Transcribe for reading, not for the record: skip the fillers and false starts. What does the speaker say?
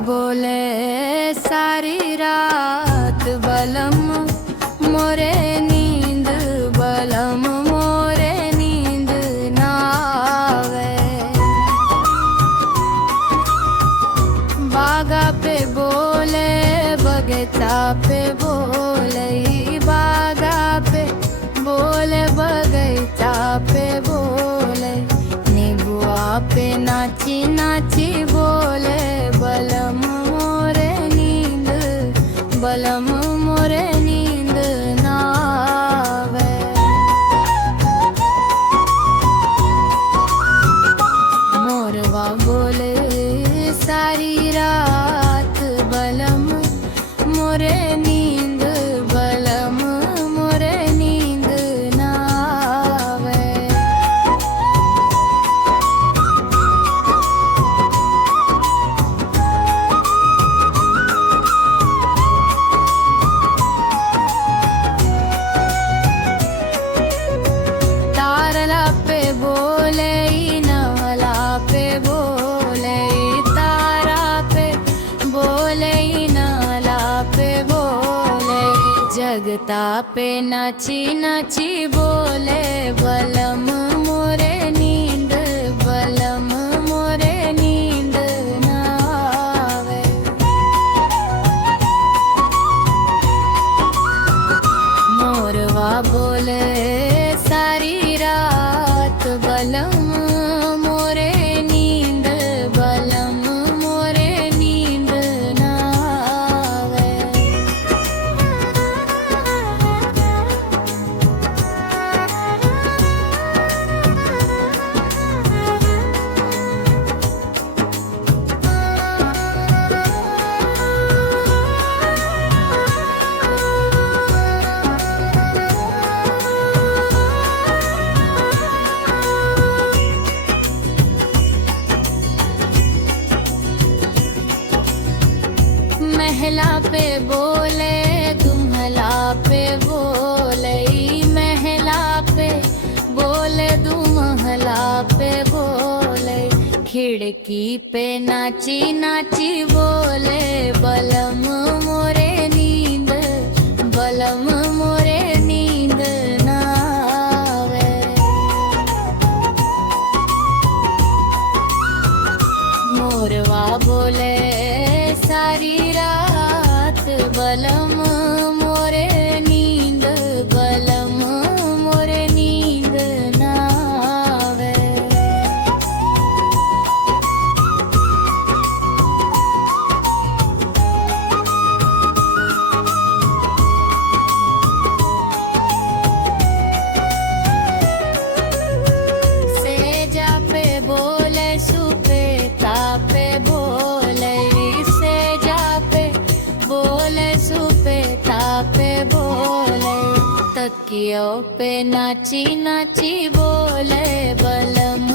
बोले सारी रात बलम मोरे नींद बलम मोरे नींद ना आवे। बागा पे बोले बगीचा पे बोले बागा पे बोले बगीचा पे बोले नीबुआ पे नाची नाची बोले बलम मोरे नींद बलम मोरे नींद ना आवे। मोरवा बोले सारी रात बलम मोरे नींद बलम मोरे नींद ना आवे। तारला पे बोले नवला पे बोले तारा पे बोले नवला पे बोले जगता पे नाची नाची बोले बलम मोरे नींद बलम मोरे नींद ना आवे। मोरवा बोले सारी रात बलम मोरे नींद बलम मोरे नींद ना आवे। महला पे बोले दुम्हला पे बोले महला पे बोले दुम्हला पे बोले खिड़की पे नाची नाची बोले बलम मोरे नींद बलम मोरे नींद ना आवे। मोरवा बोले सारी रात बलम मोरे नींद बलम मोरे नींद ना आवे। सेजा पे बोले सुपेता पे बोले सेजा पे बोले सुपेता पे बोले तकियों पे नाची नाची बोले बलम